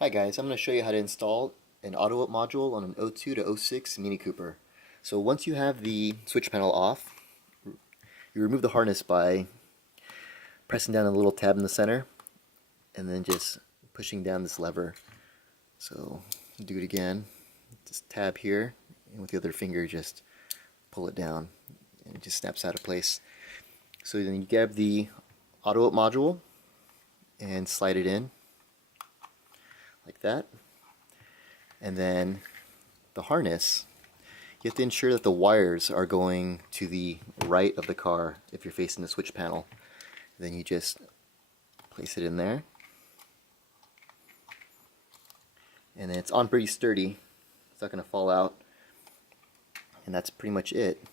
Hi guys, I'm going to show you how to install an auto up module on an '02 to '06 Mini Cooper. So once you have the switch panel off, you remove the harness by pressing down a little tab in the center and then just pushing down this lever. So do it again, just tab here, and with the other finger just pull it down and it just snaps out of place. So then you grab the auto up module and slide it in like that. And then the harness, you have to ensure that the wires are going to the right of the car if you're facing the switch panel. Then you just place it in there. And then it's on pretty sturdy. It's not going to fall out. And that's pretty much it.